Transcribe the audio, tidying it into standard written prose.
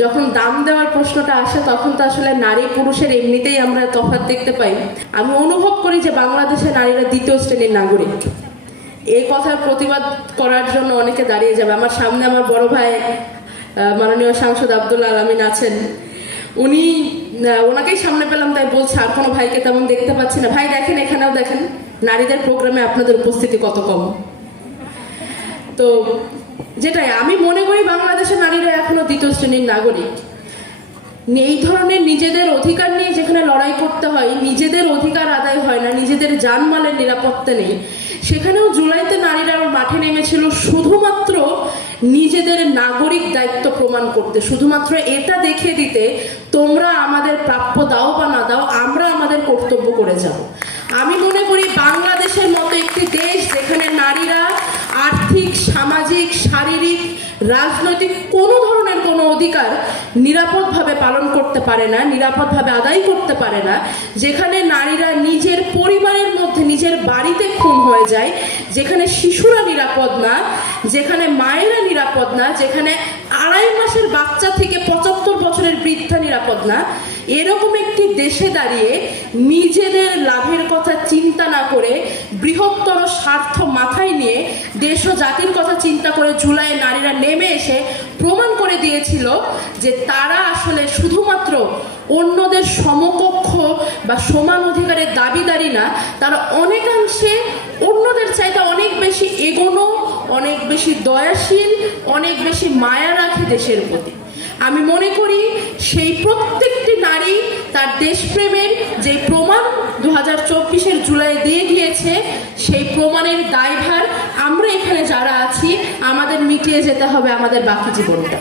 যখন দাম দেওয়ার প্রশ্নটা আসে তখন তো আসলে নারী পুরুষের এমনিতেই আমরা তফাৎ দেখতে পাই। আমি অনুভব করি যে বাংলাদেশে নারীরা দ্বিতীয় শ্রেণীর নাগরিক। এই কথার প্রতিবাদ করার জন্য অনেকে দাঁড়িয়ে যাবে। আমার সামনে আমার বড় ভাই মাননীয় সাংসদ আব্দুল আলামিন আছেন, ওনাকেই সামনে পেলাম তাই বলছে আর কোনো ভাইকে তেমন দেখতে পাচ্ছি না। ভাই দেখেন, এখানেও দেখেন নারীদের প্রোগ্রামে আপনাদের উপস্থিতি কত কম। তো যেটাই আমি মনে করি বাংলাদেশের নারীরা এখনো দ্বিতীয় শ্রেণীর নাগরিক। এই ধরনের নিজেদের অধিকার নিয়ে যেখানে লড়াই করতে হয়, নিজেদের অধিকার আদায় হয় না, নিজেদের জানমালের নিরাপত্তা নেই, সেখানেও জুলাইতে নারীরা মাঠে নেমেছিল শুধুমাত্র নিজেদের নাগরিক দায়িত্ব প্রমাণ করতে, শুধুমাত্র এটা দেখিয়ে দিতে তোমরা আমাদের প্রাপ্য দাও বা না দাও, আমরা আমাদের কর্তব্য করে যাব। আমি মনে করি বাংলাদেশের মতো একটি দেশ যেখানে নারীরা আর্থিক, সামাজিক, শারীরিক, রাজনৈতিক কোনো ধরনের কোনো অধিকার নিরাপদভাবে পালন করতে পারে না, নিরাপদভাবে আদায় করতে পারে না, যেখানে নারীরা নিজের পরিবারের মধ্যে নিজের বাড়িতে খুন হয়ে যায়, যেখানে শিশুরা নিরাপদ না, যেখানে মায়েরা নিরাপদ না, যেখানে 2.5 মাসের বাচ্চা থেকে 75 বছরের বৃদ্ধা নিরাপদ না, এরকম একটি দেশে দাঁড়িয়ে নিজেদের লাভের কথা চিন্তা না করে বৃহত্তর স্বার্থ মাথায় নিয়ে দেশ ও জাতির কথা চিন্তা করে জুলাইয়ে নারীরা নেমে এসে প্রমাণ করে দিয়েছিল যে তারা আসলে শুধুমাত্র অন্যদের সমকক্ষ বা সমান অধিকারের দাবিদারি না, তারা অনেকাংশে অন্যদের চাইতে অনেক বেশি এগোনো, অনেক বেশি দয়াশীল, অনেক বেশি মায়া রাখে দেশের প্রতি। আমি মনে করি সেই প্রত্যেকটি নারী তার দেশপ্রেমের যে প্রমাণ 2024-এর জুলাই দিয়ে গিয়েছে, সেই প্রমাণের দায়ভার আমরা এখানে যারা আছি আমাদের মিটিয়ে যেতে হবে আমাদের বাকি জীবনটা।